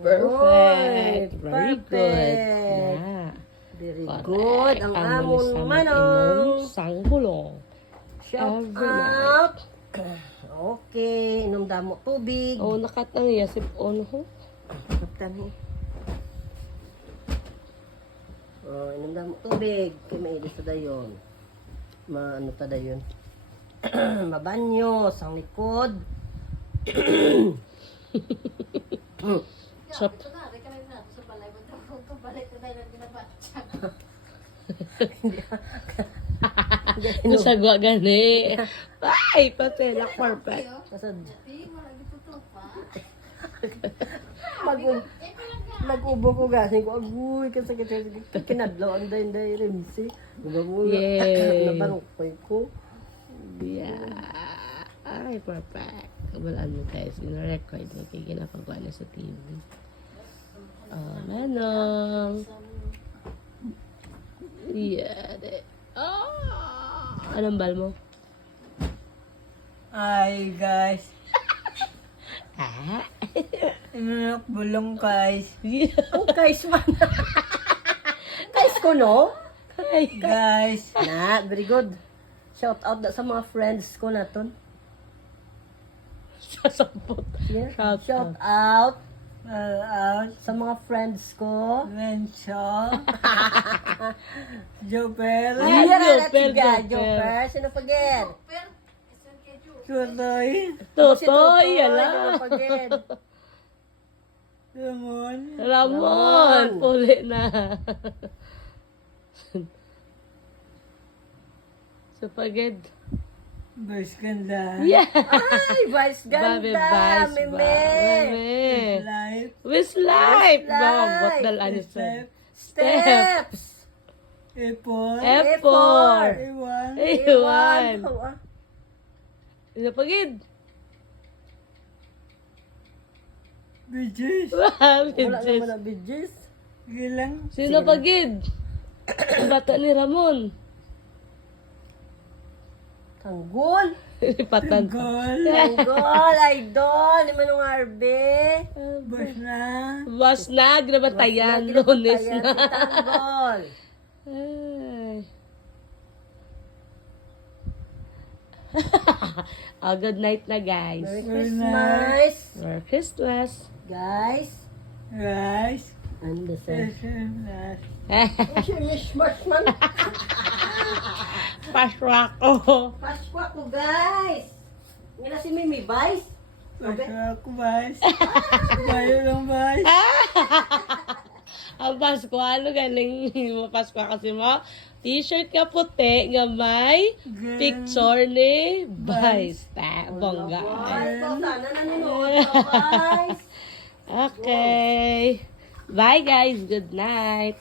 Perfect. Oy, Very good. perfect. Yeah. Very Correct. good. Ang amon manong. Sanggulong. Shout Every night. out. Okay, inom damo tubig. Oh, nakatang yasip on ho. Kaptan ho. Oh, inom damo tubig. Kaya may ilis sa dayon. Ano ta dayon? Mabanyo sa likod. Chop. Nasagwa gani. Ay, patela. Perfect. Kasad. Mag-ubo ko gasin ko. Agoy, kasakit. Kinadlaw ang dahin rimsi. Yay. Nabarukay ko. Yeah. Ay, perfect. Kabalaan mo guys. Ina-record mo. Kaya ginapagawa na sa TV. Oh, manong. Yeah. Oh. Anong bal mo? Ay, guys. Ah? Inunak bulong, guys. Ang kais man. Kais ko, no? Ay. Guys. Na, very good. Shout out sa mga friends ko na ton. Sasampot. Yeah. Shout out Out. sa mga friends ko. Menso. Jopel. Joper. Joper. Sino forget? Tutoy. Totoy. Sino Yala. forget? Ramon. Ramon. Puli na. Supagid. Bas ganda. Yeah. Ay, Vice Babe, ganda. vice ba? Meme. Meme. Life. With life. With Mga life. botdal ano sa. Step. Steps. Ipon. F4. Iwan. Iwan. Oh, ah. Supagid. Bijis. Wow, Wala bitches. naman ang bidges. Gilang. Sino pagid? Bata ni Ramon. Tanggol. Lipatan. Gol. Tanggol. Idol. Ni Manong Arbe. Bas na. Bas na, ginabatayan. Lunes Ayan, na. si Tanggol. Ay. Oh, good night na guys. Merry Good Christmas. Merry Christmas. Guys. Rice. And the same. Christmas. Mishmash man. Paswa ko. Paskwa ko, guys. Nga na si Mimi, Vice. Pagka ko, Bas. Bayo lang, Bas. Ang Pasko, ano galing mo Pasko kasi mo? T-shirt ka puti nga may picture ni Vice. Bongga. Vice, sana nanonood ka, Vice. Okay. Bye guys. Good night.